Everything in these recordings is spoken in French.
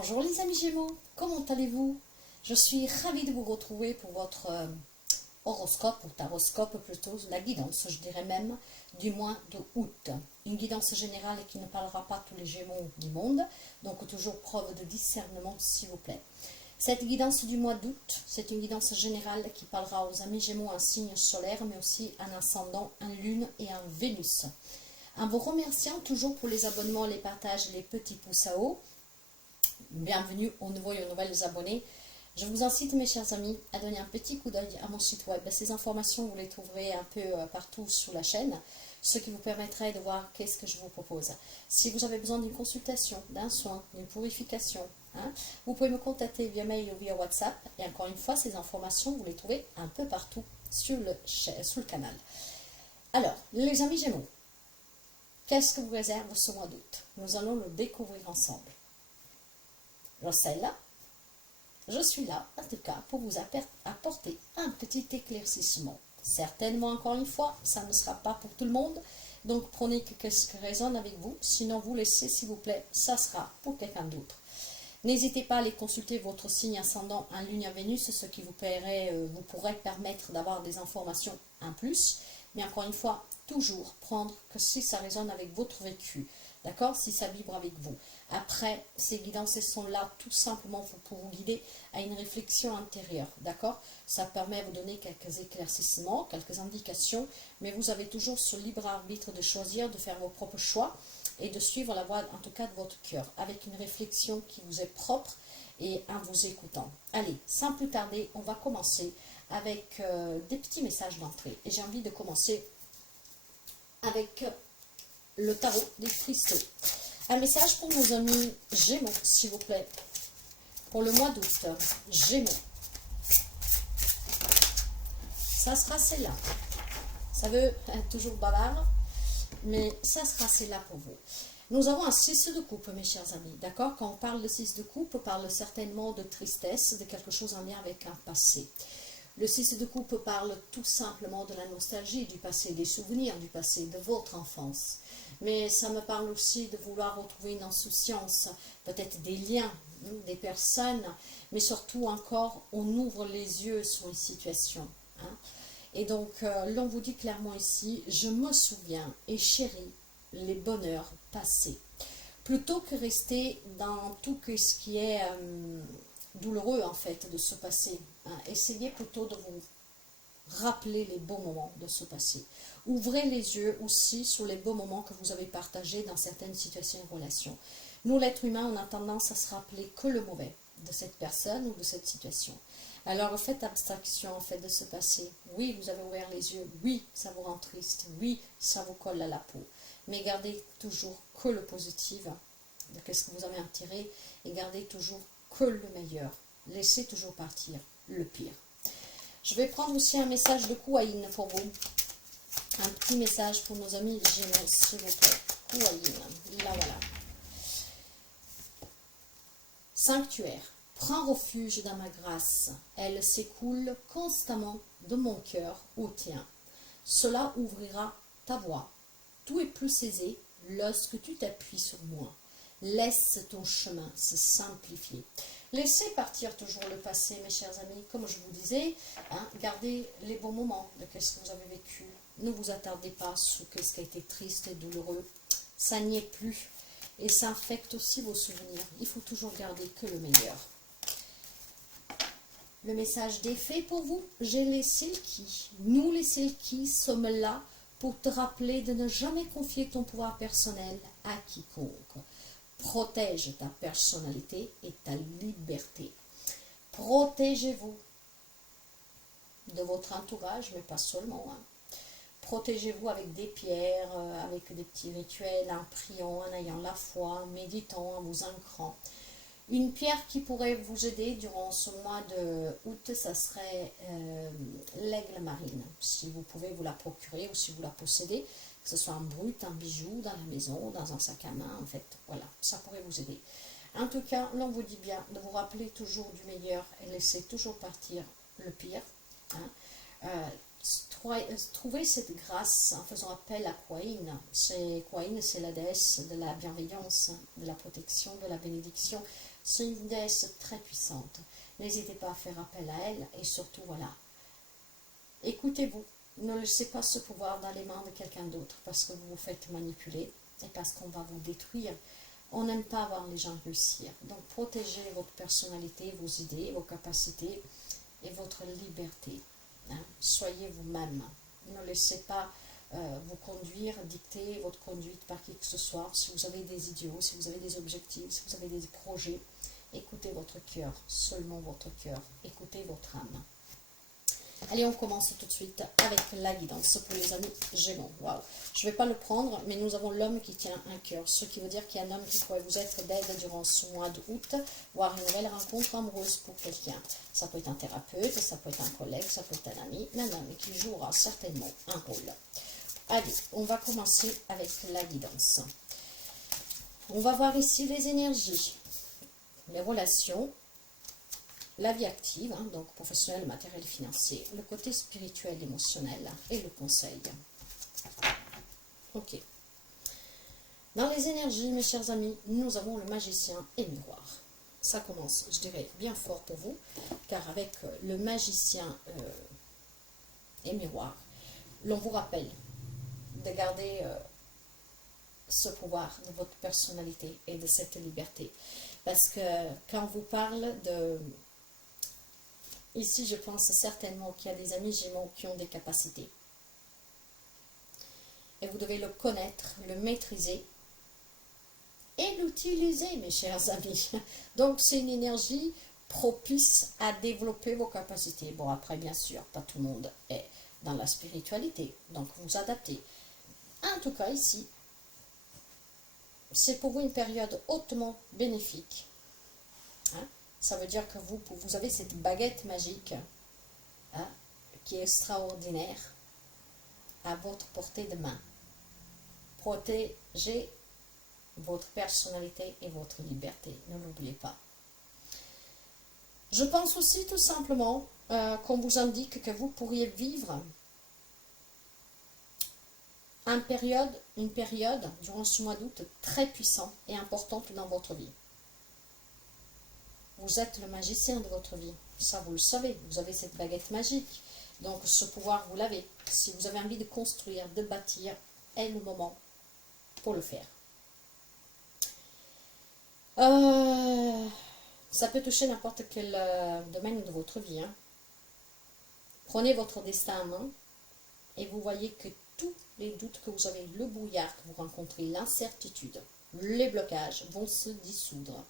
Bonjour les amis Gémeaux, comment allez-vous? Je suis ravie de vous retrouver pour votre horoscope ou taroscope plutôt, la guidance je dirais même, du mois de août. Une guidance générale qui ne parlera pas tous les Gémeaux du monde, donc toujours preuve de discernement s'il vous plaît. Cette guidance du mois d'août, c'est une guidance générale qui parlera aux amis Gémeaux un signe solaire, mais aussi un ascendant, un lune et un Vénus. En vous remerciant toujours pour les abonnements, les partages, les petits pouces à haut. Bienvenue aux nouveaux et aux nouvelles abonnés. Je vous incite mes chers amis à donner un petit coup d'œil à mon site web. Ces informations vous les trouverez un peu partout sur la chaîne, ce qui vous permettrait de voir qu'est-ce que je vous propose. Si vous avez besoin d'une consultation, d'un soin, d'une purification, vous pouvez me contacter via mail ou via WhatsApp. Et encore une fois, ces informations vous les trouvez un peu partout sur le canal. Alors, les amis Gémeaux, qu'est-ce que vous réserve ce mois d'août? Nous allons le découvrir ensemble. Je suis là, en tout cas, pour vous apporter un petit éclaircissement. Certainement, encore une fois, ça ne sera pas pour tout le monde. Donc, prenez ce qui résonne avec vous. Sinon, vous laissez, s'il vous plaît, ça sera pour quelqu'un d'autre. N'hésitez pas à aller consulter votre signe ascendant en lune à Vénus, ce qui vous pourrait permettre d'avoir des informations en plus. Mais encore une fois, toujours prendre que si ça résonne avec votre vécu. D'accord? Si ça vibre avec vous. Après, ces guidances sont là tout simplement pour vous guider à une réflexion intérieure. D'accord? Ça permet de vous donner quelques éclaircissements, quelques indications, mais vous avez toujours ce libre arbitre de choisir, de faire vos propres choix et de suivre la voie, en tout cas, de votre cœur, avec une réflexion qui vous est propre et en vous écoutant. Allez, sans plus tarder, on va commencer avec des petits messages d'entrée. Et j'ai envie de commencer avec le tarot des cristaux. Un message pour nos amis Gémeaux, s'il vous plaît. Pour le mois d'août, Gémeaux. Ça sera celle-là. Ça veut être toujours bavard, mais ça sera celle-là pour vous. Nous avons un 6 de coupe, mes chers amis. D'accord? Quand on parle de 6 de coupe, on parle certainement de tristesse, de quelque chose en lien avec un passé. Le 6 de coupe parle tout simplement de la nostalgie du passé, des souvenirs du passé, de votre enfance. Mais ça me parle aussi de vouloir retrouver une insouciance, peut-être des liens, des personnes, mais surtout encore, on ouvre les yeux sur une situation. Et donc, l'on vous dit clairement ici, je me souviens et chéris les bonheurs passés. Plutôt que rester dans tout ce qui est douloureux en fait de ce passé, essayez plutôt de vous rappeler les beaux moments de ce passé. Ouvrez les yeux aussi sur les beaux moments que vous avez partagés dans certaines situations et relations. Nous, l'être humain, on a tendance à se rappeler que le mauvais de cette personne ou de cette situation. Alors, faites abstraction en fait de ce passé. Oui, vous avez ouvert les yeux. Oui, ça vous rend triste. Oui, ça vous colle à la peau. Mais gardez toujours que le positif de ce que vous avez retiré et gardez toujours que le meilleur. Laissez toujours partir le pire. Je vais prendre aussi un message de Kouaïn pour vous. Un petit message pour nos amis Gémeaux, s'il vous plaît. Kouaïn, là voilà. Sanctuaire. Prends refuge dans ma grâce. Elle s'écoule constamment de mon cœur au tien. Cela ouvrira ta voie. Tout est plus aisé lorsque tu t'appuies sur moi. Laisse ton chemin se simplifier. Laissez partir toujours le passé, mes chers amis. Comme je vous disais, gardez les bons moments de ce que vous avez vécu. Ne vous attardez pas sur ce qui a été triste et douloureux. Ça n'y est plus. Et ça affecte aussi vos souvenirs. Il faut toujours garder que le meilleur. Le message des fées pour vous. J'ai les Selkies. Nous, les Selkies, sommes là pour te rappeler de ne jamais confier ton pouvoir personnel à quiconque. Protège ta personnalité et ta liberté. Protégez-vous de votre entourage, mais pas seulement. Protégez-vous avec des pierres, avec des petits rituels, en priant, en ayant la foi, en méditant, en vous ancrant. Une pierre qui pourrait vous aider durant ce mois d'août, ça serait l'aigle marine. Si vous pouvez vous la procurer ou si vous la possédez, que ce soit en brut, en bijou, dans la maison, dans un sac à main, en fait, voilà, ça pourrait vous aider. En tout cas, l'on vous dit bien de vous rappeler toujours du meilleur et laisser toujours partir le pire. Trouver cette grâce en faisant appel à Kouaïn. Kouaïn, c'est la déesse de la bienveillance, de la protection, de la bénédiction. C'est une déesse très puissante. N'hésitez pas à faire appel à elle et surtout, voilà, écoutez-vous. Ne laissez pas ce pouvoir dans les mains de quelqu'un d'autre parce que vous vous faites manipuler et parce qu'on va vous détruire. On n'aime pas voir les gens réussir. Donc, protégez votre personnalité, vos idées, vos capacités et votre liberté. Hein. Soyez vous-même. Ne laissez pas vous conduire, dicter votre conduite par qui que ce soit. Si vous avez des idéaux, si vous avez des objectifs, si vous avez des projets, écoutez votre cœur, seulement votre cœur. Écoutez votre âme. Allez, on commence tout de suite avec la guidance pour les amis Gémeaux. Waouh, je ne vais pas le prendre, mais nous avons l'homme qui tient un cœur, ce qui veut dire qu'il y a un homme qui pourrait vous être d'aide durant ce mois d'août, voire une nouvelle rencontre amoureuse pour quelqu'un. Ça peut être un thérapeute, ça peut être un collègue, ça peut être un ami, mais un homme qui jouera certainement un rôle. Allez, on va commencer avec la guidance. On va voir ici les énergies, les relations, la vie active, hein, donc professionnelle, matériel, financier, le côté spirituel, émotionnel et le conseil. Ok. Dans les énergies, mes chers amis, nous avons le magicien et miroir. Ça commence, je dirais, bien fort pour vous, car avec le magicien et miroir, l'on vous rappelle de garder ce pouvoir de votre personnalité et de cette liberté. Parce que quand on vous parle de... Ici, je pense certainement qu'il y a des amis Gémeaux qui ont des capacités. Et vous devez le connaître, le maîtriser et l'utiliser, mes chers amis. Donc, c'est une énergie propice à développer vos capacités. Bon, après, bien sûr, pas tout le monde est dans la spiritualité, donc vous adaptez. En tout cas, ici, c'est pour vous une période hautement bénéfique. Hein? Ça veut dire que vous avez cette baguette magique, hein, qui est extraordinaire à votre portée de main. Protégez votre personnalité et votre liberté, ne l'oubliez pas. Je pense aussi tout simplement qu'on vous indique que vous pourriez vivre une période durant ce mois d'août très puissante et importante dans votre vie. Vous êtes le magicien de votre vie. Ça, vous le savez. Vous avez cette baguette magique. Donc, ce pouvoir, vous l'avez. Si vous avez envie de construire, de bâtir, est le moment pour le faire. Ça peut toucher n'importe quel domaine de votre vie. Hein. Prenez votre destin en main et vous voyez que tous les doutes que vous avez, le brouillard que vous rencontrez, l'incertitude, les blocages vont se dissoudre.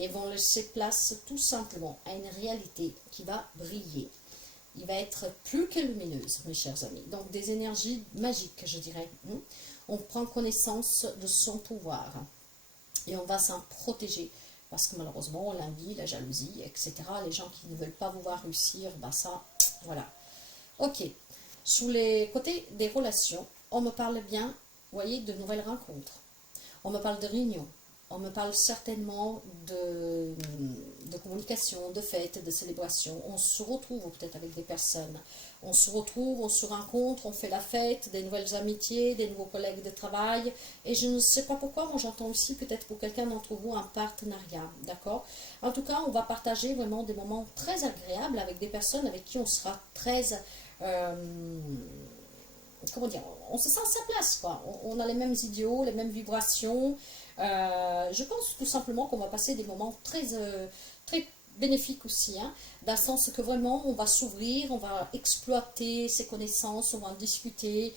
Et vont laisser place tout simplement à une réalité qui va briller. Il va être plus que lumineuse, mes chers amis. Donc des énergies magiques, je dirais. On prend connaissance de son pouvoir et on va s'en protéger. Parce que malheureusement, l'envie, la jalousie, etc., les gens qui ne veulent pas vous voir réussir, ben ça, voilà. Ok. Sous les côtés des relations, on me parle bien, vous voyez, de nouvelles rencontres. On me parle de réunions. On me parle certainement de communication, de fêtes, de célébrations. On se retrouve peut-être avec des personnes. On se retrouve, on se rencontre, on fait la fête, des nouvelles amitiés, des nouveaux collègues de travail. Et je ne sais pas pourquoi, moi j'entends aussi peut-être pour quelqu'un d'entre vous un partenariat, d'accord? En tout cas, on va partager vraiment des moments très agréables avec des personnes avec qui on sera très... comment dire, on se sent à sa place, quoi. On a les mêmes idéaux, les mêmes vibrations. Je pense tout simplement qu'on va passer des moments très, très bénéfiques aussi, hein, dans le sens que vraiment on va s'ouvrir, on va exploiter ses connaissances, on va en discuter.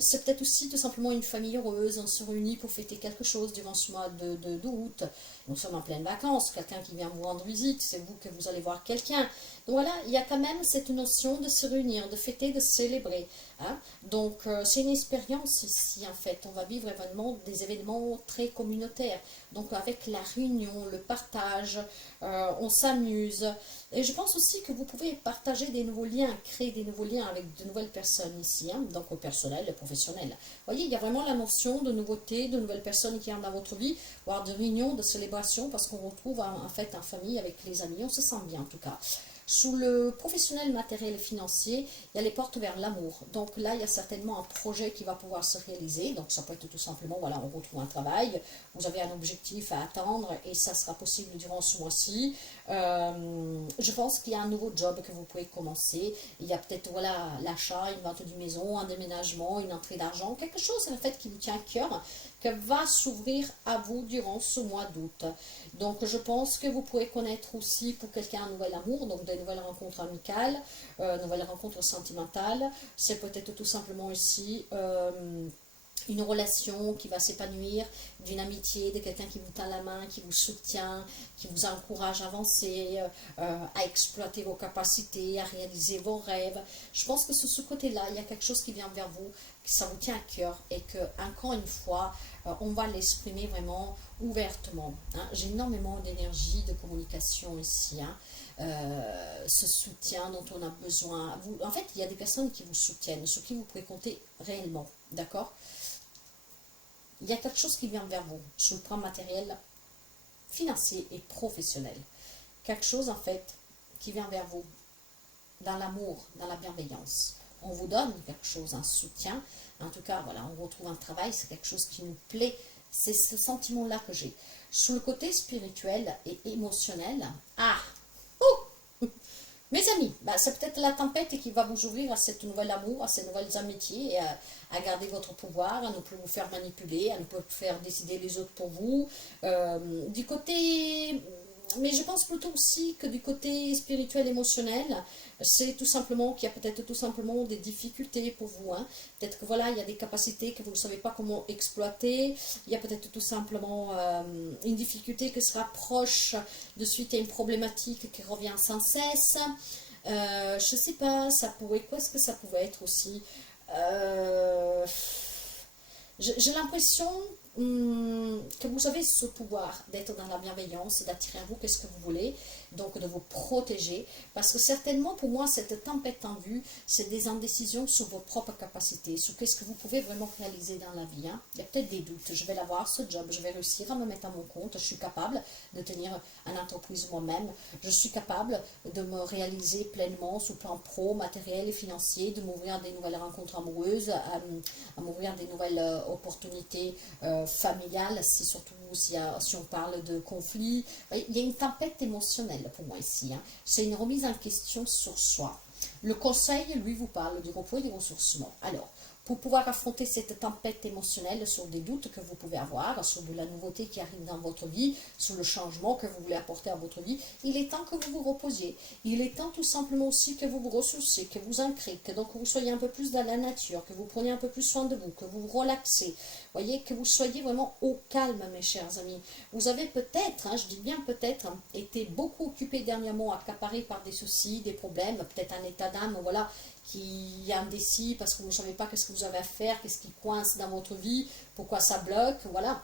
C'est peut-être aussi tout simplement une famille heureuse, on se réunit pour fêter quelque chose durant ce mois d'août. Nous sommes en pleine vacances, quelqu'un qui vient vous rendre visite, c'est vous que vous allez voir quelqu'un. Donc voilà, il y a quand même cette notion de se réunir, de fêter, de célébrer. Hein. Donc c'est une expérience ici en fait, on va vivre événements, des événements très communautaires. Donc avec la réunion, le partage, on s'amuse. Et je pense aussi que vous pouvez partager des nouveaux liens, créer des nouveaux liens avec de nouvelles personnes ici, hein, donc au personnel et professionnel. Vous voyez, il y a vraiment la notion de nouveauté, de nouvelles personnes qui entrent dans votre vie, voire de réunions, de célébrations, parce qu'on retrouve en fait en famille avec les amis, on se sent bien en tout cas. Sous le professionnel, matériel et financier, il y a les portes vers l'amour. Donc là, il y a certainement un projet qui va pouvoir se réaliser. Donc ça peut être tout simplement, voilà, on retrouve un travail, vous avez un objectif à atteindre et ça sera possible durant ce mois-ci. Je pense qu'il y a un nouveau job que vous pouvez commencer. Il y a peut-être, voilà, l'achat, une vente d'une maison, un déménagement, une entrée d'argent, quelque chose en fait qui vous tient à cœur, que va s'ouvrir à vous durant ce mois d'août. Donc je pense que vous pourrez connaître aussi pour quelqu'un un nouvel amour, donc des nouvelles rencontres amicales, nouvelles rencontres sentimentales. C'est peut-être tout simplement ici une relation qui va s'épanouir, d'une amitié, de quelqu'un qui vous tend la main, qui vous soutient, qui vous encourage à avancer, à exploiter vos capacités, à réaliser vos rêves. Je pense que sur ce côté-là, il y a quelque chose qui vient vers vous, que ça vous tient à cœur et que, encore une fois, on va l'exprimer vraiment ouvertement. Hein. J'ai énormément d'énergie, de communication ici. Hein. Ce soutien dont on a besoin. Vous, en fait, il y a des personnes qui vous soutiennent, sur qui vous pouvez compter réellement. D'accord? Il y a quelque chose qui vient vers vous sur le plan matériel, financier et professionnel. Quelque chose, en fait, qui vient vers vous dans l'amour, dans la bienveillance. On vous donne quelque chose, un soutien. En tout cas, voilà, on retrouve un travail, c'est quelque chose qui nous plaît. C'est ce sentiment-là que j'ai. Sur le côté spirituel et émotionnel, mes amis, c'est peut-être la tempête qui va vous ouvrir à cet nouvel amour, à ces nouvelles amitiés, et à garder votre pouvoir, à ne plus vous faire manipuler, à ne plus faire décider les autres pour vous. Du côté, mais je pense plutôt aussi que du côté spirituel, émotionnel, c'est tout simplement qu'il y a peut-être tout simplement des difficultés pour vous. Hein. Peut-être que voilà, il y a des capacités que vous ne savez pas comment exploiter. Il y a peut-être tout simplement une difficulté qui se rapproche de suite à une problématique qui revient sans cesse. Je ne sais pas, ça pourrait, quoi est-ce que ça pouvait être aussi j'ai l'impression que vous avez ce pouvoir d'être dans la bienveillance, d'attirer à vous qu'est-ce que vous voulez, donc de vous protéger, parce que certainement pour moi cette tempête en vue, c'est des indécisions sur vos propres capacités, sur qu'est-ce que vous pouvez vraiment réaliser dans la vie. Hein. Il y a peut-être des doutes, je vais l'avoir ce job, je vais réussir à me mettre à mon compte, je suis capable de tenir une entreprise moi-même, je suis capable de me réaliser pleinement sur le plan pro, matériel et financier, de m'ouvrir des nouvelles rencontres amoureuses, à m'ouvrir des nouvelles opportunités familiales, surtout si on parle de conflits. Il y a une tempête émotionnelle pour moi ici. Hein. C'est une remise en question sur soi. Le conseil, lui, vous parle du repos et du ressourcement. Alors, pour pouvoir affronter cette tempête émotionnelle sur des doutes que vous pouvez avoir, sur de la nouveauté qui arrive dans votre vie, sur le changement que vous voulez apporter à votre vie, il est temps que vous vous reposiez. Il est temps tout simplement aussi que vous vous ressourciez, que vous ancrez, que donc vous soyez un peu plus dans la nature, que vous preniez un peu plus soin de vous, que vous vous relaxez. Voyez, que vous soyez vraiment au calme, mes chers amis. Vous avez peut-être, je dis bien peut-être, été beaucoup occupé dernièrement, accaparé par des soucis, des problèmes, peut-être un état d'âme, voilà, qui est indécis parce que vous ne savez pas qu'est-ce que vous avez à faire, qu'est-ce qui coince dans votre vie, pourquoi ça bloque, voilà.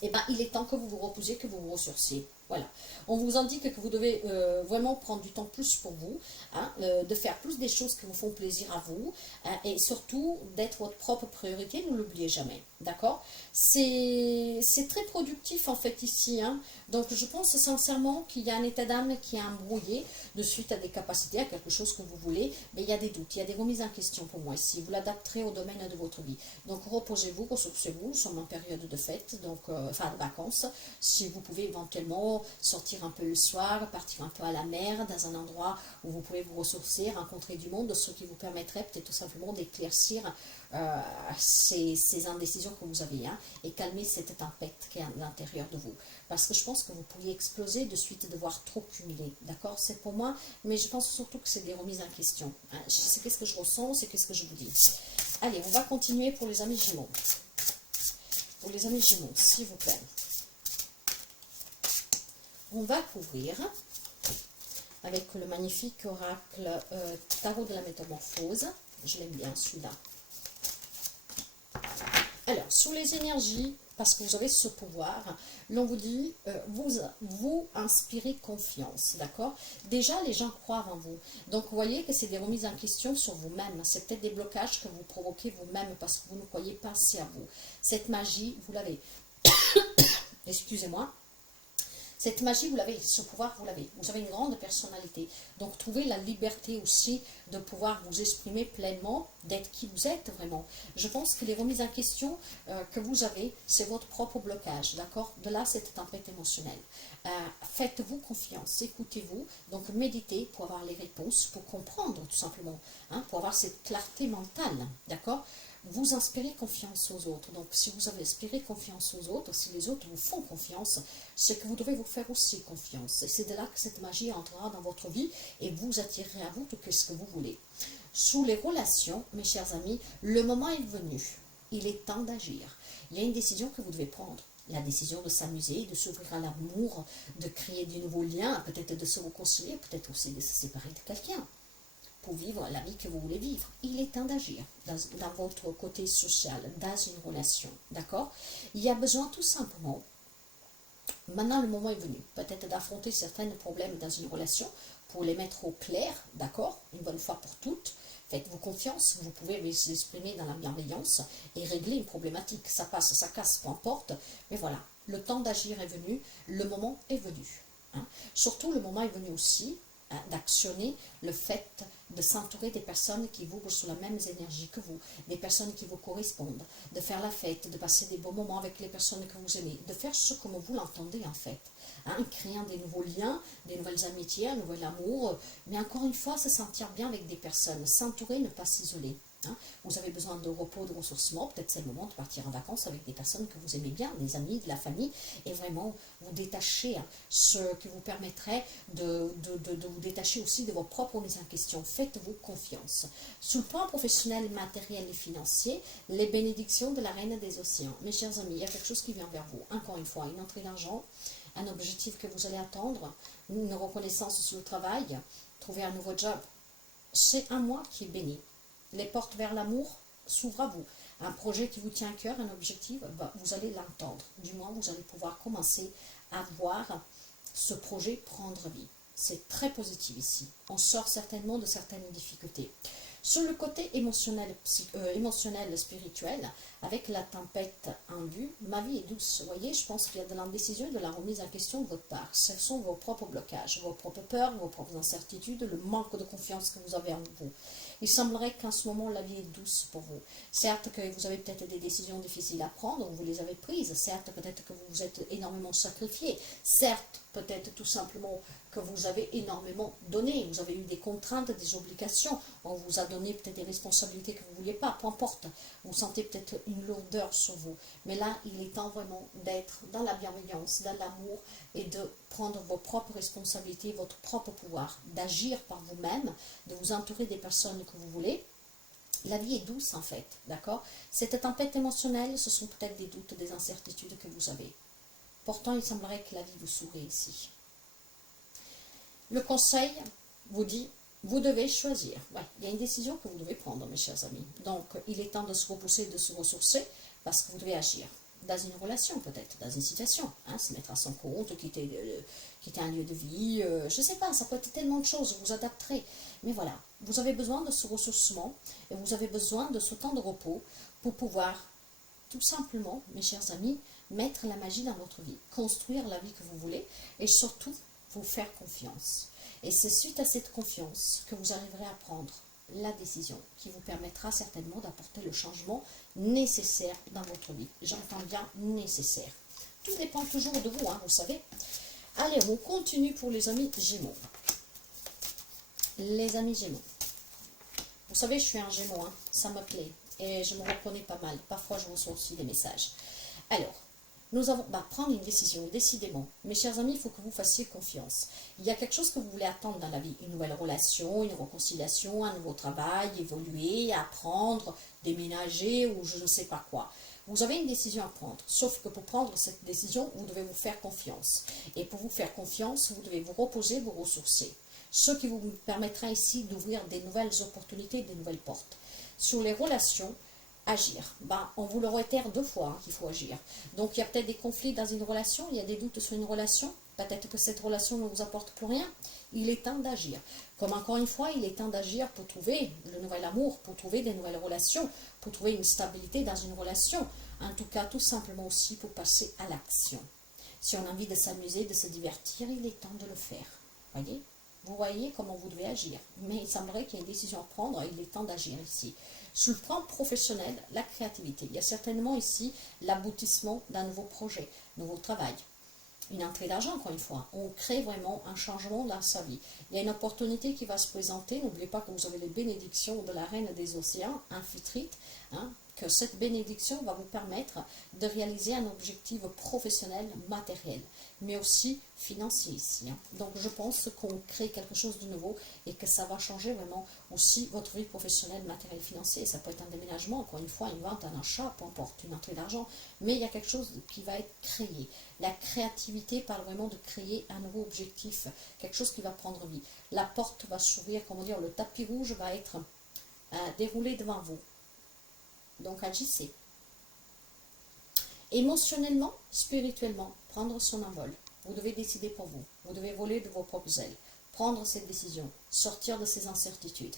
Eh bien, il est temps que vous vous reposiez, que vous vous ressourciez. Voilà. On vous indique que vous devez vraiment prendre du temps plus pour vous, hein, de faire plus des choses qui vous font plaisir à vous, hein, et surtout d'être votre propre priorité, ne l'oubliez jamais. D'accord? C'est très productif en fait ici. Hein. Donc je pense sincèrement qu'il y a un état d'âme qui est embrouillé de suite à des capacités, à quelque chose que vous voulez, mais il y a des doutes, il y a des remises en question pour moi ici. Vous l'adapterez au domaine de votre vie. Donc reposez-vous, ressourcez-vous, nous sommes en période de fête, donc enfin de vacances. Si vous pouvez éventuellement sortir un peu le soir, partir un peu à la mer, dans un endroit où vous pouvez vous ressourcer, rencontrer du monde, ce qui vous permettrait peut-être tout simplement d'éclaircir ces indécisions que vous avez, hein, et calmer cette tempête qui est à l'intérieur de vous. Parce que je pense que vous pourriez exploser de suite et devoir trop cumuler. D'accord? C'est pour moi, mais je pense surtout que c'est des remises en question. Hein. C'est qu'est-ce que je ressens, c'est qu'est-ce que je vous dis. Allez, on va continuer pour les amis Gémeaux. Pour les amis Gémeaux, s'il vous plaît. On va couvrir avec le magnifique oracle Tarot de la Métamorphose. Je l'aime bien celui-là. Alors, sous les énergies, parce que vous avez ce pouvoir, l'on vous dit, vous inspirez confiance, d'accord? Déjà, les gens croient en vous. Donc, vous voyez que c'est des remises en question sur vous-même. C'est peut-être des blocages que vous provoquez vous-même parce que vous ne croyez pas assez à vous. Cette magie, vous l'avez. Excusez-moi. Cette magie, vous l'avez, ce pouvoir, vous l'avez. Vous avez une grande personnalité. Donc, trouvez la liberté aussi de pouvoir vous exprimer pleinement, d'être qui vous êtes vraiment. Je pense que les remises en question que vous avez, c'est votre propre blocage, d'accord? De là, cette tempête émotionnelle. Faites-vous confiance, écoutez-vous, donc méditez pour avoir les réponses, pour comprendre tout simplement, hein, pour avoir cette clarté mentale, d'accord? Vous inspirez confiance aux autres. Donc, si vous avez inspiré confiance aux autres, si les autres vous font confiance, c'est que vous devez vous faire aussi confiance. Et c'est de là que cette magie entrera dans votre vie et vous attirerez à vous tout ce que vous voulez. Sous les relations, mes chers amis, le moment est venu. Il est temps d'agir. Il y a une décision que vous devez prendre. La décision de s'amuser, de s'ouvrir à l'amour, de créer de nouveaux liens, peut-être de se réconcilier, peut-être aussi de se séparer de quelqu'un pour vivre la vie que vous voulez vivre. Il est temps d'agir dans votre côté social, dans une relation, d'accord? Il y a besoin tout simplement, maintenant le moment est venu, peut-être d'affronter certains problèmes dans une relation pour les mettre au clair, d'accord? Une bonne fois pour toutes. Faites-vous confiance, vous pouvez vous exprimer dans la bienveillance et régler une problématique. Ça passe, ça casse, peu importe. Mais voilà, le temps d'agir est venu, le moment est venu. Hein. Surtout, le moment est venu aussi d'actionner le fait de s'entourer des personnes qui vibrent sur la même énergie que vous, des personnes qui vous correspondent, de faire la fête, de passer des bons moments avec les personnes que vous aimez, de faire ce comme vous l'entendez en fait, hein, créant des nouveaux liens, des nouvelles amitiés, un nouvel amour, mais encore une fois, se sentir bien avec des personnes, s'entourer, ne pas s'isoler. Hein. Vous avez besoin de repos, de ressourcement, peut-être c'est le moment de partir en vacances avec des personnes que vous aimez bien, des amis, de la famille, et vraiment vous détacher, hein, ce qui vous permettrait de vous détacher aussi de vos propres mises en question. Faites-vous confiance. Sous le plan professionnel, matériel et financier, les bénédictions de la Reine des Océans. Mes chers amis, il y a quelque chose qui vient vers vous. Encore une fois, une entrée d'argent, un objectif que vous allez attendre, une reconnaissance sur le travail, trouver un nouveau job. C'est un mois qui est béni. Les portes vers l'amour s'ouvrent à vous. Un projet qui vous tient à cœur, un objectif, vous allez l'entendre. Du moins, vous allez pouvoir commencer à voir ce projet prendre vie. C'est très positif ici. On sort certainement de certaines difficultés. Sur le côté émotionnel, spirituel, avec la tempête en vue, ma vie est douce. Vous voyez, je pense qu'il y a de l'indécision et de la remise en question de votre part. Ce sont vos propres blocages, vos propres peurs, vos propres incertitudes, le manque de confiance que vous avez en vous. Il semblerait qu'en ce moment, la vie est douce pour vous. Certes que vous avez peut-être des décisions difficiles à prendre, vous les avez prises. Certes, peut-être que vous vous êtes énormément sacrifié. Certes, peut-être tout simplement que vous avez énormément donné. Vous avez eu des contraintes, des obligations. On vous a donné peut-être des responsabilités que vous ne vouliez pas. Peu importe. Vous sentez peut-être une lourdeur sur vous. Mais là, il est temps vraiment d'être dans la bienveillance, dans l'amour et de prendre vos propres responsabilités, votre propre pouvoir, d'agir par vous-même, de vous entourer des personnes que vous voulez. La vie est douce en fait, d'accord? Cette tempête émotionnelle, ce sont peut-être des doutes, des incertitudes que vous avez. Pourtant, il semblerait que la vie vous sourit ici. Le conseil vous dit, vous devez choisir. Ouais, il y a une décision que vous devez prendre, mes chers amis. Donc, il est temps de se repousser, de se ressourcer, parce que vous devez agir. Dans une relation peut-être, dans une situation, hein, se mettre à son compte, quitter un lieu de vie, je ne sais pas, ça peut être tellement de choses, vous adapterez. Mais voilà, vous avez besoin de ce ressourcement et vous avez besoin de ce temps de repos pour pouvoir tout simplement, mes chers amis, mettre la magie dans votre vie, construire la vie que vous voulez et surtout vous faire confiance. Et c'est suite à cette confiance que vous arriverez à prendre la décision qui vous permettra certainement d'apporter le changement nécessaire dans votre vie. J'entends bien nécessaire. Tout dépend toujours de vous, hein, vous savez. Allez, on continue pour les amis Gémeaux. Les amis Gémeaux. Vous savez, je suis un Gémeaux, hein, ça me plaît. Et je me reconnais pas mal. Parfois, je reçois aussi des messages. Alors, nous allons prendre une décision, décidément. Mes chers amis, il faut que vous fassiez confiance. Il y a quelque chose que vous voulez attendre dans la vie. Une nouvelle relation, une réconciliation, un nouveau travail, évoluer, apprendre, déménager ou je ne sais pas quoi. Vous avez une décision à prendre. Sauf que pour prendre cette décision, vous devez vous faire confiance. Et pour vous faire confiance, vous devez vous reposer, vous ressourcer. Ce qui vous permettra ici d'ouvrir des nouvelles opportunités, des nouvelles portes. Sur les relations, agir. On vous le réitère 2 fois hein, qu'il faut agir. Donc il y a peut-être des conflits dans une relation, il y a des doutes sur une relation, peut-être que cette relation ne vous apporte plus rien. Il est temps d'agir. Comme encore une fois, il est temps d'agir pour trouver le nouvel amour, pour trouver des nouvelles relations, pour trouver une stabilité dans une relation. En tout cas, tout simplement aussi pour passer à l'action. Si on a envie de s'amuser, de se divertir, il est temps de le faire. Voyez? Vous voyez comment vous devez agir. Mais il semblerait qu'il y ait une décision à prendre et il est temps d'agir ici. Sur le plan professionnel, la créativité. Il y a certainement ici l'aboutissement d'un nouveau projet, nouveau travail. Une entrée d'argent, encore une fois. On crée vraiment un changement dans sa vie. Il y a une opportunité qui va se présenter. N'oubliez pas que vous avez les bénédictions de la reine des océans, Amphitrite, que cette bénédiction va vous permettre de réaliser un objectif professionnel, matériel, mais aussi financier ici. Donc je pense qu'on crée quelque chose de nouveau et que ça va changer vraiment aussi votre vie professionnelle, matérielle, financière. Ça peut être un déménagement, encore une fois, une vente, un achat, peu importe, une entrée d'argent, mais il y a quelque chose qui va être créé. La créativité parle vraiment de créer un nouveau objectif, quelque chose qui va prendre vie. La porte va s'ouvrir, comment dire, le tapis rouge va être déroulé devant vous. Donc agissez. Émotionnellement, spirituellement, prendre son envol. Vous devez décider pour vous. Vous devez voler de vos propres ailes. Prendre cette décision. Sortir de ces incertitudes.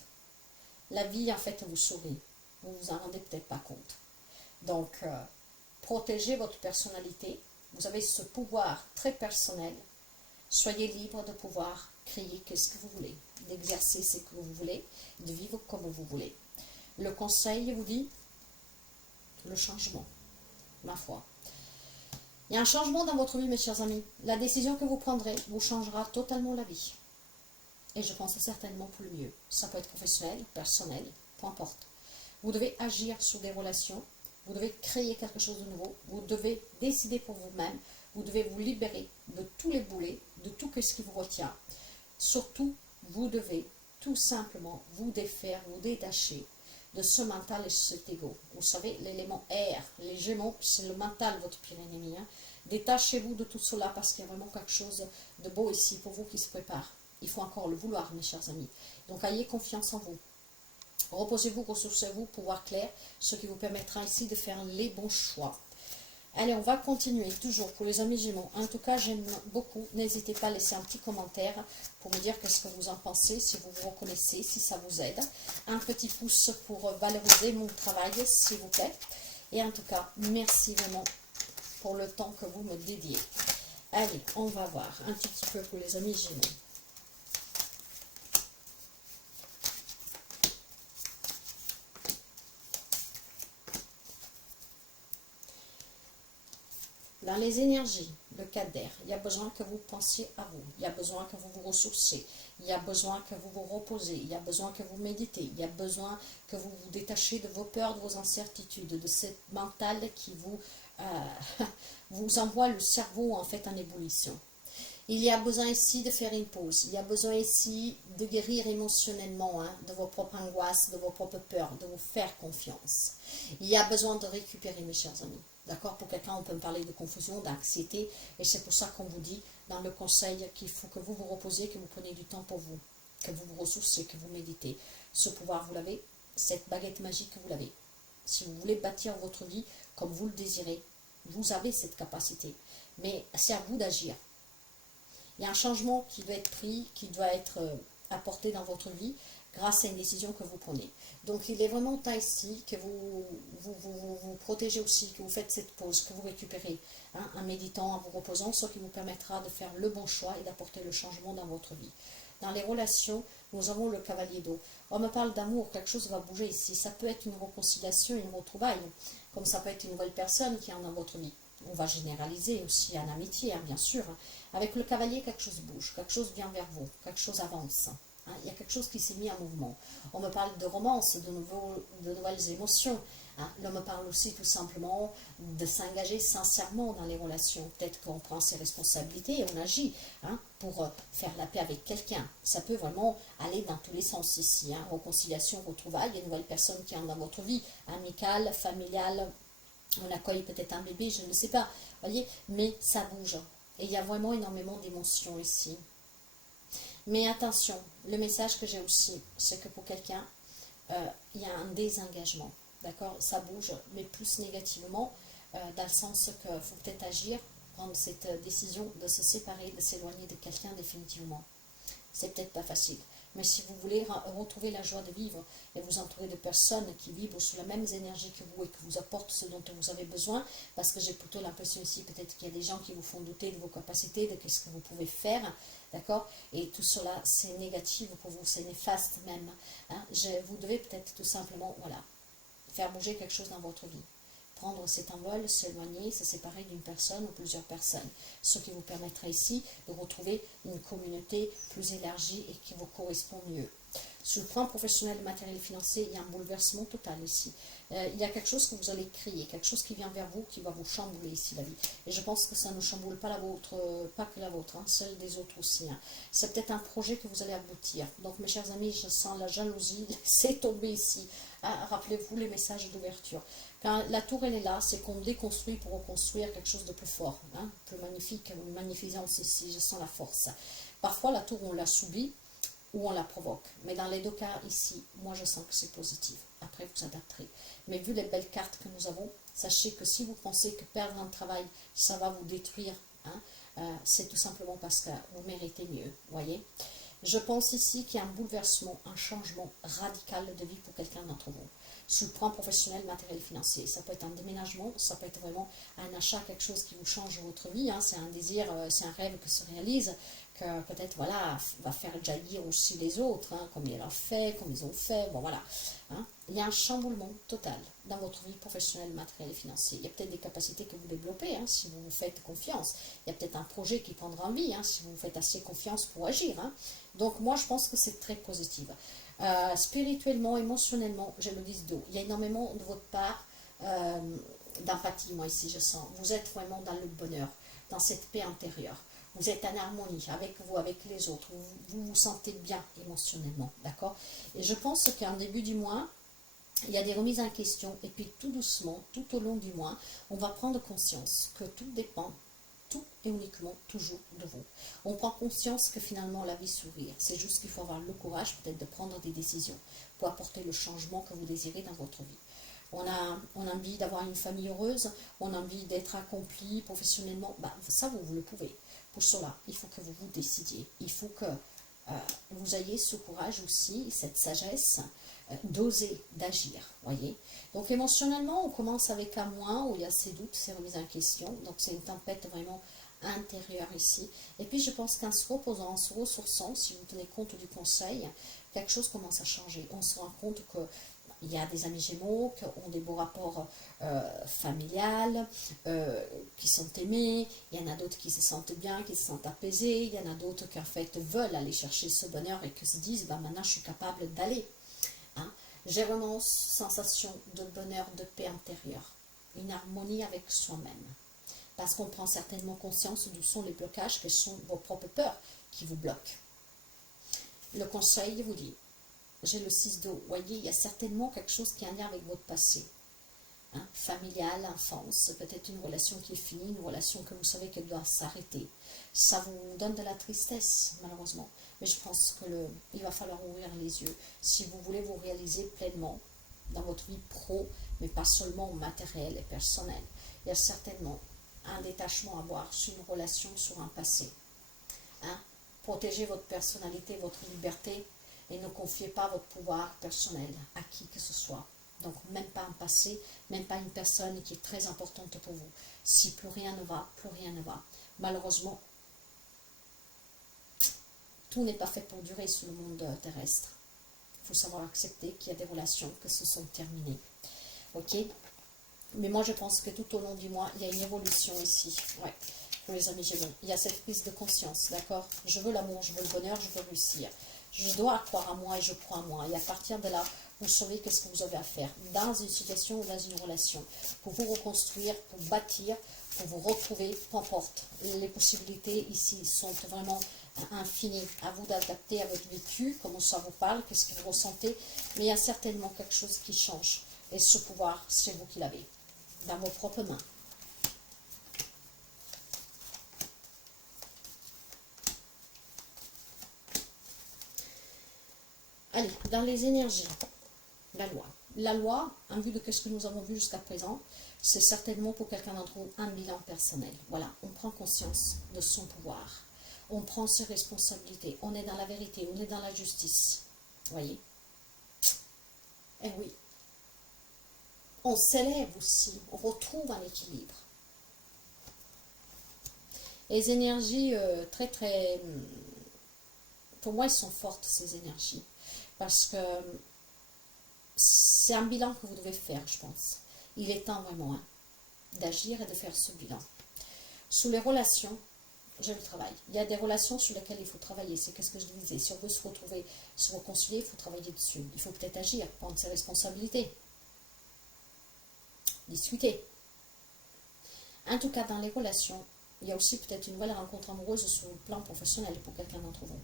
La vie, en fait, vous sourit. Vous ne vous en rendez peut-être pas compte. Donc, protégez votre personnalité. Vous avez ce pouvoir très personnel. Soyez libre de pouvoir créer ce que vous voulez, d'exercer ce que vous voulez, de vivre comme vous voulez. Le conseil vous dit le changement, ma foi. Il y a un changement dans votre vie, mes chers amis. La décision que vous prendrez vous changera totalement la vie. Et je pense certainement pour le mieux. Ça peut être professionnel, personnel, peu importe. Vous devez agir sur des relations. Vous devez créer quelque chose de nouveau. Vous devez décider pour vous-même. Vous devez vous libérer de tous les boulets, de tout ce qui vous retient. Surtout, vous devez tout simplement vous défaire, vous détacher de ce mental et cet ego. Vous savez, l'élément air, les Gémeaux, c'est le mental, votre pire ennemi. Détachez-vous de tout cela parce qu'il y a vraiment quelque chose de beau ici pour vous qui se prépare. Il faut encore le vouloir, mes chers amis. Donc, ayez confiance en vous. Reposez-vous, ressourcez-vous, pouvoir clair, ce qui vous permettra ici de faire les bons choix. Allez, on va continuer toujours pour les amis Gémeaux. En tout cas, j'aime beaucoup. N'hésitez pas à laisser un petit commentaire pour me dire qu'est-ce que vous en pensez, si vous vous reconnaissez, si ça vous aide. Un petit pouce pour valoriser mon travail, s'il vous plaît. Et en tout cas, merci vraiment pour le temps que vous me dédiez. Allez, on va voir un petit peu pour les amis Gémeaux. Dans les énergies, le cadre, il y a besoin que vous pensiez à vous. Il y a besoin que vous vous ressourciez. Il y a besoin que vous vous reposez. Il y a besoin que vous méditez. Il y a besoin que vous vous détachiez de vos peurs, de vos incertitudes, de cette mentale qui vous envoie le cerveau en fait en ébullition. Il y a besoin ici de faire une pause. Il y a besoin ici de guérir émotionnellement de vos propres angoisses, de vos propres peurs, de vous faire confiance. Il y a besoin de récupérer, mes chers amis. D'accord? Pour quelqu'un, on peut me parler de confusion, d'anxiété. Et c'est pour ça qu'on vous dit dans le conseil qu'il faut que vous vous reposiez, que vous preniez du temps pour vous, que vous vous ressourciez, que vous méditez. Ce pouvoir, vous l'avez. Cette baguette magique, vous l'avez. Si vous voulez bâtir votre vie comme vous le désirez, vous avez cette capacité. Mais c'est à vous d'agir. Il y a un changement qui doit être pris, qui doit être apporté dans votre vie grâce à une décision que vous prenez. Donc il est vraiment temps ici que vous protégez aussi, que vous faites cette pause, que vous récupérez en méditant, en vous reposant, ce qui vous permettra de faire le bon choix et d'apporter le changement dans votre vie. Dans les relations, nous avons le cavalier d'eau. On me parle d'amour, quelque chose va bouger ici. Ça peut être une réconciliation, une retrouvaille, comme ça peut être une nouvelle personne qui est dans votre vie. On va généraliser aussi en amitié, bien sûr. Avec le cavalier, quelque chose bouge, quelque chose vient vers vous, quelque chose avance. Il y a quelque chose qui s'est mis en mouvement. On me parle de romance, de nouvelles émotions. L'on me parle aussi tout simplement de s'engager sincèrement dans les relations. Peut-être qu'on prend ses responsabilités et on agit pour faire la paix avec quelqu'un. Ça peut vraiment aller dans tous les sens ici. Réconciliation, retrouvailles, une nouvelle personne qui entre dans votre vie, amicale, familiale. On accueille peut-être un bébé, je ne sais pas. Voyez, mais ça bouge. Et il y a vraiment énormément d'émotions ici. Mais attention, le message que j'ai aussi, c'est que pour quelqu'un, il y a un désengagement. D'accord? Ça bouge, mais plus négativement, dans le sens qu'il faut peut-être agir, prendre cette décision de se séparer, de s'éloigner de quelqu'un définitivement. C'est peut-être pas facile. Mais si vous voulez retrouver la joie de vivre et vous entourer de personnes qui vibrent sous la même énergie que vous et qui vous apportent ce dont vous avez besoin, parce que j'ai plutôt l'impression ici peut-être qu'il y a des gens qui vous font douter de vos capacités, de ce que vous pouvez faire, d'accord? Et tout cela, c'est négatif pour vous, c'est néfaste même. Hein? Vous devez peut-être tout simplement, voilà, faire bouger quelque chose dans votre vie. Prendre cet envol, s'éloigner, se séparer d'une personne ou plusieurs personnes. Ce qui vous permettra ici de retrouver une communauté plus élargie et qui vous correspond mieux. Sur le plan professionnel, matériel, financier, il y a un bouleversement total ici. Il y a quelque chose que vous allez créer, quelque chose qui vient vers vous, qui va vous chambouler ici la vie. Et je pense que ça ne chamboule pas la vôtre, pas que la vôtre, hein, celle des autres aussi. Hein. C'est peut-être un projet que vous allez aboutir. Donc mes chers amis, je sens la jalousie, laissez tomber ici. Ah, rappelez-vous les messages d'ouverture. Quand la tour elle est là, c'est qu'on déconstruit pour reconstruire quelque chose de plus fort, hein, plus magnifique, une magnificence ici, je sens la force. Parfois la tour on la subit ou on la provoque, mais dans les deux cas ici, moi je sens que c'est positif. Après vous adapterez. Mais vu les belles cartes que nous avons, sachez que si vous pensez que perdre un travail, ça va vous détruire, hein, c'est tout simplement parce que vous méritez mieux, voyez. Je pense ici qu'il y a un bouleversement, un changement radical de vie pour quelqu'un d'entre vous. Sur le plan professionnel, matériel, financier. Ça peut être un déménagement, ça peut être vraiment un achat, quelque chose qui vous change votre vie. Hein. C'est un désir, c'est un rêve qui se réalise, que peut-être voilà, va faire jaillir aussi les autres, hein, comme il a fait, comme ils ont fait. Bon voilà. Hein. Il y a un chamboulement total dans votre vie professionnelle, matérielle et financière. Il y a peut-être des capacités que vous développez, hein, si vous vous faites confiance. Il y a peut-être un projet qui prendra vie, hein, si vous vous faites assez confiance pour agir. Hein. Donc moi, je pense que c'est très positif. Spirituellement, émotionnellement, j'ai le 10 d'eau. Il y a énormément de votre part d'empathie, moi ici, je sens. Vous êtes vraiment dans le bonheur, dans cette paix intérieure. Vous êtes en harmonie avec vous, avec les autres. Vous vous sentez bien émotionnellement, d'accord? Et je pense qu'en début du mois, il y a des remises en question. Et puis tout doucement, tout au long du mois, on va prendre conscience que tout dépend, tout et uniquement toujours de vous. On prend conscience que finalement la vie sourire. C'est juste qu'il faut avoir le courage peut-être de prendre des décisions pour apporter le changement que vous désirez dans votre vie. On a envie d'avoir une famille heureuse, on a envie d'être accompli professionnellement. Ben, ça, vous le pouvez. Pour cela, il faut que vous vous décidiez. Il faut que vous ayez ce courage aussi, cette sagesse, d'oser, d'agir, voyez. Donc émotionnellement, on commence avec un mois où il y a ces doutes, ces remises en question. Donc c'est une tempête vraiment intérieure ici. Et puis je pense qu'en se reposant, en se ressourçant, si vous tenez compte du conseil, quelque chose commence à changer. On se rend compte que il y a des amis gémeaux qui ont des beaux rapports familiales, qui sont aimés. Il y en a d'autres qui se sentent bien, qui se sentent apaisés. Il y en a d'autres qui en fait veulent aller chercher ce bonheur et qui se disent bah, maintenant je suis capable d'aller. Hein. J'ai vraiment une sensation de bonheur, de paix intérieure, une harmonie avec soi-même. Parce qu'on prend certainement conscience d'où sont les blocages, quelles sont vos propres peurs qui vous bloquent. Le conseil vous dit, j'ai le 6 d'eau, voyez, il y a certainement quelque chose qui a un lien avec votre passé. Hein, familial, enfance, peut-être une relation qui est finie, une relation que vous savez qu'elle doit s'arrêter. Ça vous donne de la tristesse, malheureusement. Mais je pense qu'il va falloir ouvrir les yeux. Si vous voulez vous réaliser pleinement dans votre vie pro, mais pas seulement matériel et personnel, il y a certainement un détachement à avoir sur une relation, sur un passé. Hein, protégez votre personnalité, votre liberté, et ne confiez pas votre pouvoir personnel à qui que ce soit. Donc même pas un passé, même pas une personne qui est très importante pour vous. Si plus rien ne va, plus rien ne va. Malheureusement, tout n'est pas fait pour durer sur le monde terrestre. Il faut savoir accepter qu'il y a des relations qui se sont terminées. Ok? Mais moi je pense que tout au long du mois, il y a une évolution ici. Ouais. Pour les amis gémeaux, il y a cette prise de conscience, d'accord? Je veux l'amour, je veux le bonheur, je veux réussir. Je dois croire à moi et je crois en moi. Et à partir de là, vous saurez qu'est-ce que vous avez à faire dans une situation ou dans une relation pour vous reconstruire, pour bâtir, pour vous retrouver, peu importe. Les possibilités ici sont vraiment infinies. À vous d'adapter à votre vécu, comment ça vous parle, qu'est-ce que vous ressentez. Mais il y a certainement quelque chose qui change. Et ce pouvoir, c'est vous qui l'avez, dans vos propres mains. Allez, dans les énergies, la loi. La loi, en vue de ce que nous avons vu jusqu'à présent, c'est certainement pour quelqu'un d'entre vous un bilan personnel. Voilà, on prend conscience de son pouvoir. On prend ses responsabilités, on est dans la vérité, on est dans la justice. Voyez? Eh oui. On s'élève aussi, on retrouve un équilibre. Les énergies pour moi, elles sont fortes, ces énergies. Parce que c'est un bilan que vous devez faire, je pense. Il est temps vraiment d'agir et de faire ce bilan. Sous les relations, je le travaille. Il y a des relations sur lesquelles il faut travailler. C'est ce que je disais. Si on veut se retrouver, se réconcilier, il faut travailler dessus. Il faut peut-être agir, prendre ses responsabilités. Discuter. En tout cas, dans les relations, il y a aussi peut-être une nouvelle rencontre amoureuse sur le plan professionnel pour quelqu'un d'entre vous.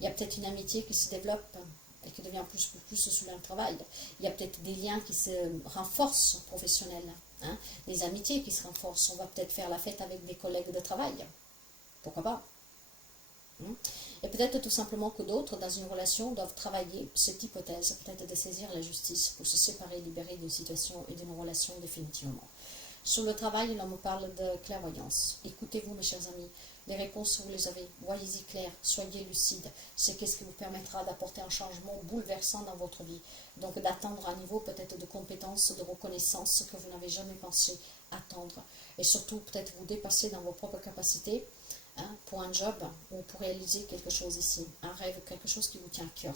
Il y a peut-être une amitié qui se développe et qui devient plus sur le travail. Il y a peut-être des liens qui se renforcent professionnels. Des amitiés qui se renforcent. On va peut-être faire la fête avec des collègues de travail. Pourquoi pas? Et peut-être tout simplement que d'autres, dans une relation, doivent travailler cette hypothèse, peut-être de saisir la justice pour se séparer, libérer d'une situation et d'une relation définitivement. Sur le travail, l'on me parle de clairvoyance. Écoutez-vous, mes chers amis, les réponses, vous les avez. Voyez-y clair, soyez lucide. C'est ce qui vous permettra d'apporter un changement bouleversant dans votre vie. Donc d'atteindre un niveau peut-être de compétence, de reconnaissance que vous n'avez jamais pensé atteindre. Et surtout, peut-être vous dépasser dans vos propres capacités pour un job ou pour réaliser quelque chose ici. Un rêve, quelque chose qui vous tient à cœur.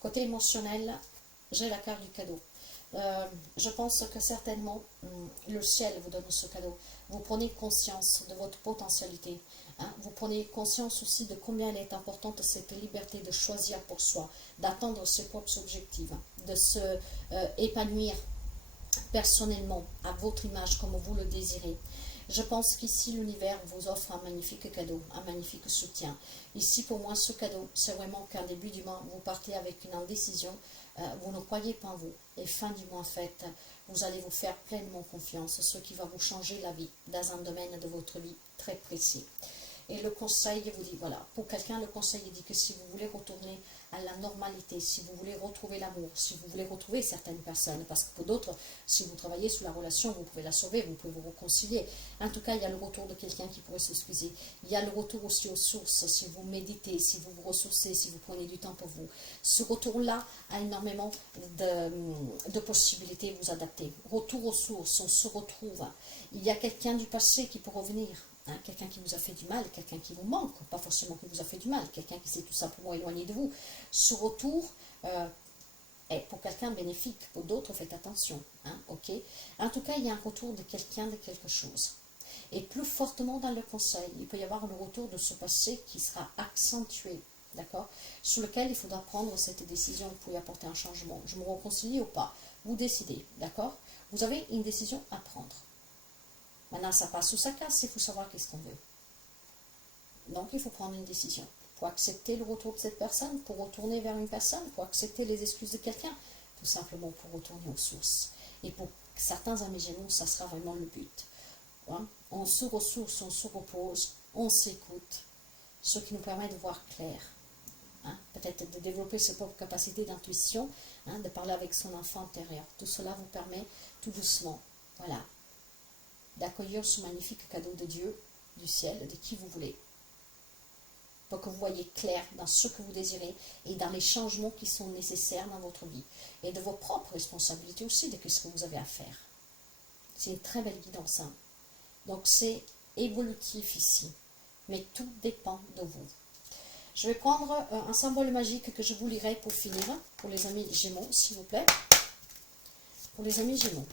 Côté émotionnel, j'ai la carte du cadeau. Je pense que certainement le ciel vous donne ce cadeau. Vous prenez conscience de votre potentialité. Vous prenez conscience aussi de combien elle est importante cette liberté de choisir pour soi, d'atteindre ses propres objectifs, de se épanouir personnellement à votre image comme vous le désirez. Je pense qu'ici, l'univers vous offre un magnifique cadeau, un magnifique soutien. Ici, pour moi, ce cadeau, c'est vraiment qu'en début du mois, vous partez avec une indécision, vous ne croyez pas en vous. Et fin du mois, en fait, vous allez vous faire pleinement confiance, ce qui va vous changer la vie dans un domaine de votre vie très précis. Et le conseil vous dit, voilà, pour quelqu'un, le conseil dit que si vous voulez retourner à la normalité, si vous voulez retrouver l'amour, si vous voulez retrouver certaines personnes, parce que pour d'autres, si vous travaillez sur la relation, vous pouvez la sauver, vous pouvez vous réconcilier. En tout cas, il y a le retour de quelqu'un qui pourrait s'excuser. Il y a le retour aussi aux sources, si vous méditez, si vous vous ressourcez, si vous prenez du temps pour vous. Ce retour-là a énormément de possibilités de vous adapter. Retour aux sources, on se retrouve. Il y a quelqu'un du passé qui peut revenir. Quelqu'un qui vous a fait du mal, quelqu'un qui vous manque, pas forcément qui vous a fait du mal, quelqu'un qui s'est tout simplement éloigné de vous. Ce retour est pour quelqu'un bénéfique, pour d'autres faites attention. Ok. En tout cas, il y a un retour de quelqu'un, de quelque chose. Et plus fortement dans le conseil, il peut y avoir le retour de ce passé qui sera accentué, d'accord, sur lequel il faudra prendre cette décision pour y apporter un changement. Je me réconcilie ou pas? Vous décidez, d'accord? Vous avez une décision à prendre. Maintenant, ça passe ou ça casse, il faut savoir qu'est-ce qu'on veut. Donc, il faut prendre une décision. Pour accepter le retour de cette personne, pour retourner vers une personne, pour accepter les excuses de quelqu'un, tout simplement pour retourner aux sources. Et pour certains amis Gémeaux, ça sera vraiment le but. On se ressource, on se repose, on s'écoute, ce qui nous permet de voir clair. Peut-être de développer ses propres capacités d'intuition, de parler avec son enfant intérieur. Tout cela vous permet tout doucement, voilà, d'accueillir ce magnifique cadeau de Dieu, du ciel, de qui vous voulez, pour que vous voyez clair dans ce que vous désirez et dans les changements qui sont nécessaires dans votre vie, et de vos propres responsabilités aussi, de ce que vous avez à faire. C'est une très belle guidance. Donc c'est évolutif ici, mais tout dépend de vous. Je vais prendre un symbole magique que je vous lirai pour finir, pour les amis Gémeaux, s'il vous plaît. Pour les amis Gémeaux.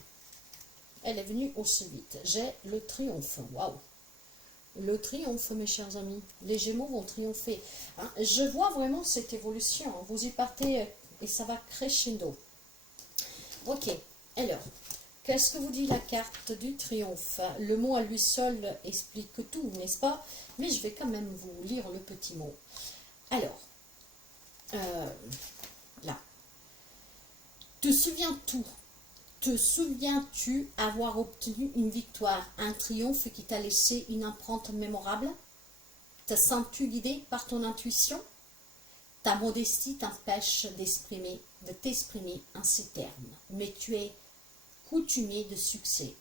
Elle est venue aussi vite. J'ai le triomphe. Waouh! Le triomphe, mes chers amis. Les Gémeaux vont triompher. Je vois vraiment cette évolution. Vous y partez et ça va crescendo. Ok. Alors, qu'est-ce que vous dit la carte du triomphe? Le mot à lui seul explique tout, n'est-ce pas? Mais je vais quand même vous lire le petit mot. Alors, là. Te souviens-tu? Te souviens-tu avoir obtenu une victoire, un triomphe qui t'a laissé une empreinte mémorable? Te sens-tu guidé par ton intuition? Ta modestie t'empêche de t'exprimer en ces termes, mais tu es coutumier de succès.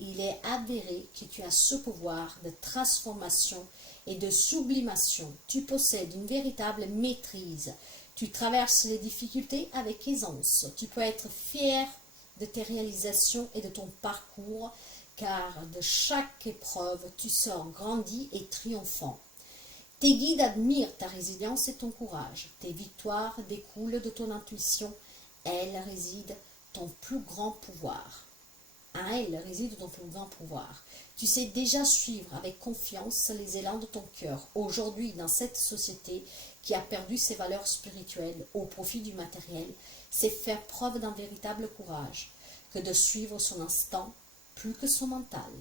Il est avéré que tu as ce pouvoir de transformation et de sublimation. Tu possèdes une véritable maîtrise. Tu traverses les difficultés avec aisance. Tu peux être fier de tes réalisations et de ton parcours, car de chaque épreuve, tu sors grandi et triomphant. Tes guides admirent ta résilience et ton courage. Tes victoires découlent de ton intuition. Elle réside ton plus grand pouvoir. À elle réside ton plus grand pouvoir. Tu sais déjà suivre avec confiance les élans de ton cœur. Aujourd'hui, dans cette société qui a perdu ses valeurs spirituelles au profit du matériel, c'est faire preuve d'un véritable courage que de suivre son instinct plus que son mental.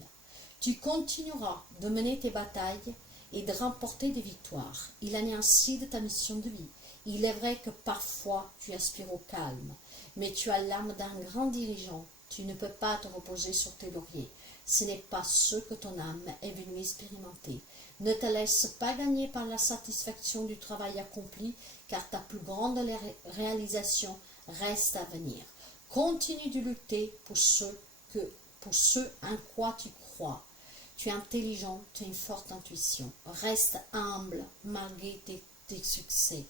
Tu continueras de mener tes batailles et de remporter des victoires. Il en est ainsi de ta mission de vie. Il est vrai que parfois tu aspires au calme, mais tu as l'âme d'un grand dirigeant. Tu ne peux pas te reposer sur tes lauriers. Ce n'est pas ce que ton âme est venue expérimenter. Ne te laisse pas gagner par la satisfaction du travail accompli, car ta plus grande réalisation reste à venir. Continue de lutter pour ce en quoi tu crois. Tu es intelligent, tu as une forte intuition. Reste humble malgré tes succès.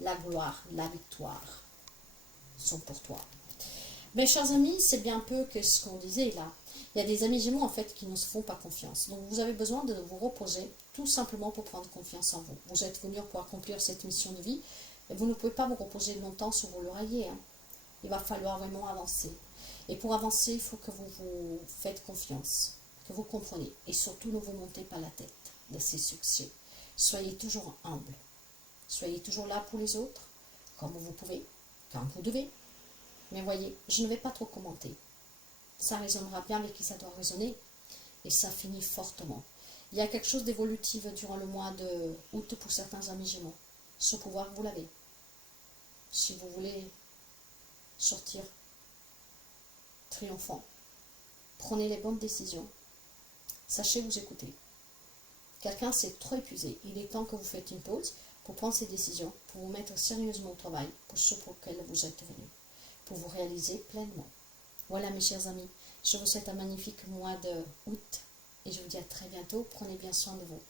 La gloire, la victoire sont pour toi. Mes chers amis, c'est bien peu que ce qu'on disait là. Il y a des amis Gémeaux en fait qui ne se font pas confiance. Donc vous avez besoin de vous reposer tout simplement pour prendre confiance en vous. Vous êtes venus pour accomplir cette mission de vie et vous ne pouvez pas vous reposer longtemps sur vos lauriers. Il va falloir vraiment avancer. Et pour avancer, il faut que vous vous faites confiance, que vous comprenez. Et surtout, ne vous montez pas la tête de ces succès. Soyez toujours humble. Soyez toujours là pour les autres, comme vous pouvez, quand vous devez. Mais voyez, je ne vais pas trop commenter. Ça résonnera bien avec qui ça doit résonner. Et ça finit fortement. Il y a quelque chose d'évolutif durant le mois de août pour certains amis Gémeaux. Ce pouvoir, vous l'avez. Si vous voulez sortir triomphant, prenez les bonnes décisions. Sachez vous écouter. Quelqu'un s'est trop épuisé. Il est temps que vous faites une pause pour prendre ces décisions, pour vous mettre sérieusement au travail pour ce pour lequel vous êtes venu, pour vous réaliser pleinement. Voilà mes chers amis, je vous souhaite un magnifique mois de août et je vous dis à très bientôt. Prenez bien soin de vous.